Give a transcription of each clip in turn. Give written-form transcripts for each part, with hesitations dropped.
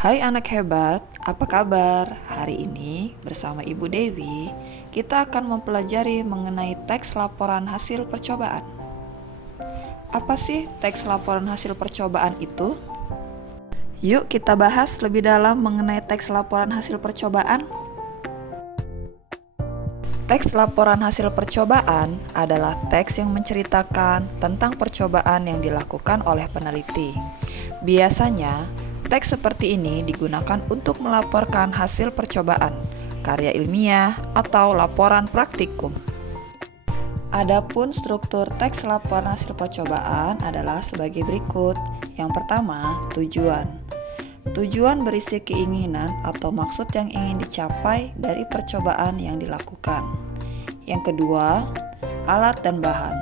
Hai anak hebat, apa kabar? Hari ini bersama Ibu Dewi, kita akan mempelajari mengenai teks laporan hasil percobaan. Apa sih teks laporan hasil percobaan itu? Yuk kita bahas lebih dalam mengenai teks laporan hasil percobaan. Teks laporan hasil percobaan adalah teks yang menceritakan tentang percobaan yang dilakukan oleh peneliti. Biasanya, teks seperti ini digunakan untuk melaporkan hasil percobaan, karya ilmiah, atau laporan praktikum. Adapun struktur teks laporan hasil percobaan adalah sebagai berikut. Yang pertama, tujuan. Tujuan berisi keinginan atau maksud yang ingin dicapai dari percobaan yang dilakukan. Yang kedua, alat dan bahan.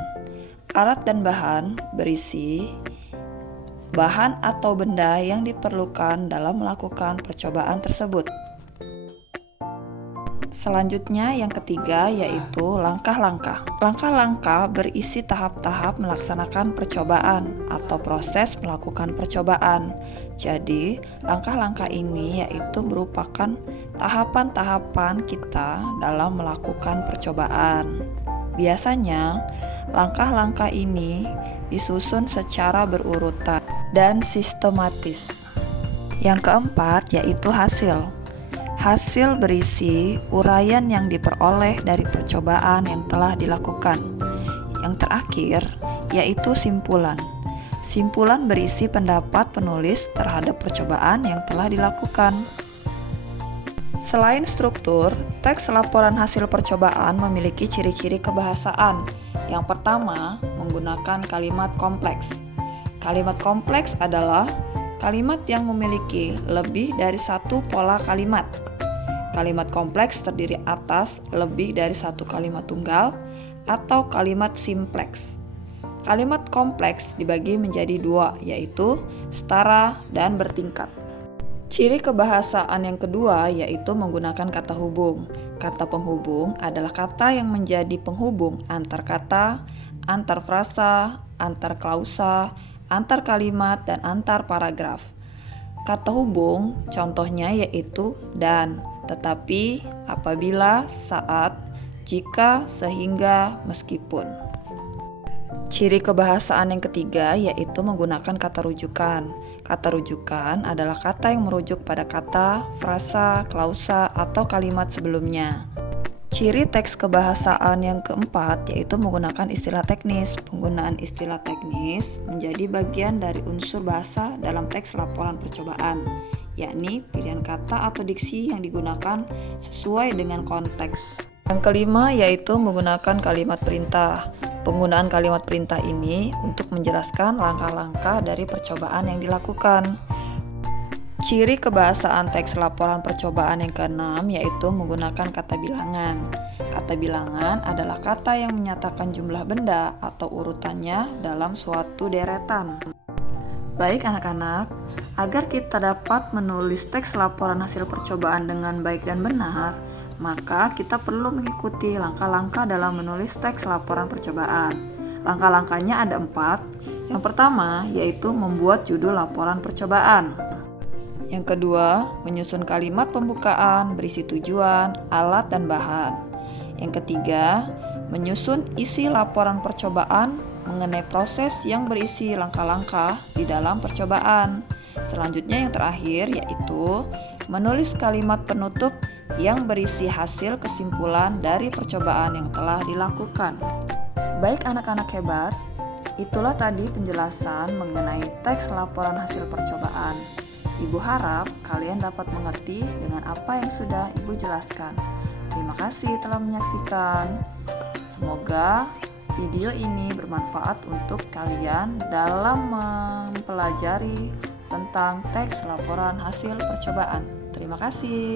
Alat dan bahan berisi bahan atau benda yang diperlukan dalam melakukan percobaan tersebut. Selanjutnya yang ketiga yaitu langkah-langkah. Langkah-langkah berisi tahap-tahap melaksanakan percobaan atau proses melakukan percobaan. Jadi, langkah-langkah ini yaitu merupakan tahapan-tahapan kita dalam melakukan percobaan. Biasanya, langkah-langkah ini disusun secara berurutan dan sistematis. Yang keempat yaitu hasil. Hasil berisi uraian yang diperoleh dari percobaan yang telah dilakukan. Yang terakhir yaitu simpulan. Simpulan berisi pendapat penulis terhadap percobaan yang telah dilakukan. Selain struktur, teks laporan hasil percobaan memiliki ciri-ciri kebahasaan. Yang pertama, menggunakan kalimat kompleks. Kalimat kompleks adalah kalimat yang memiliki lebih dari satu pola kalimat. Kalimat kompleks terdiri atas lebih dari satu kalimat tunggal atau kalimat simpleks. Kalimat kompleks dibagi menjadi dua, yaitu setara dan bertingkat. Ciri kebahasaan yang kedua yaitu menggunakan kata hubung. Kata penghubung adalah kata yang menjadi penghubung antar kata, antar frasa, antar klausa, antar kalimat, dan antar paragraf. Kata hubung contohnya yaitu dan, tetapi, apabila, saat, jika, sehingga, meskipun. Ciri kebahasaan yang ketiga yaitu menggunakan kata rujukan. Kata rujukan adalah kata yang merujuk pada kata, frasa, klausa, atau kalimat sebelumnya. Ciri teks kebahasaan yang keempat yaitu menggunakan istilah teknis. Penggunaan istilah teknis menjadi bagian dari unsur bahasa dalam teks laporan percobaan, yakni pilihan kata atau diksi yang digunakan sesuai dengan konteks. Yang kelima yaitu menggunakan kalimat perintah. Penggunaan kalimat perintah ini untuk menjelaskan langkah-langkah dari percobaan yang dilakukan. Ciri kebahasaan teks laporan percobaan yang keenam yaitu menggunakan kata bilangan. Kata bilangan adalah kata yang menyatakan jumlah benda atau urutannya dalam suatu deretan. Baik anak-anak, agar kita dapat menulis teks laporan hasil percobaan dengan baik dan benar, maka kita perlu mengikuti langkah-langkah dalam menulis teks laporan percobaan. Langkah-langkahnya ada 4. Yang pertama yaitu membuat judul laporan percobaan. Yang kedua, menyusun kalimat pembukaan berisi tujuan, alat, dan bahan. Yang ketiga, menyusun isi laporan percobaan mengenai proses yang berisi langkah-langkah di dalam percobaan. Selanjutnya yang terakhir yaitu menulis kalimat penutup yang berisi hasil kesimpulan dari percobaan yang telah dilakukan. Baik anak-anak hebat, itulah tadi penjelasan mengenai teks laporan hasil percobaan. Ibu harap kalian dapat mengerti dengan apa yang sudah Ibu jelaskan. Terima kasih telah menyaksikan. Semoga video ini bermanfaat untuk kalian dalam mempelajari tentang teks laporan hasil percobaan. Terima kasih.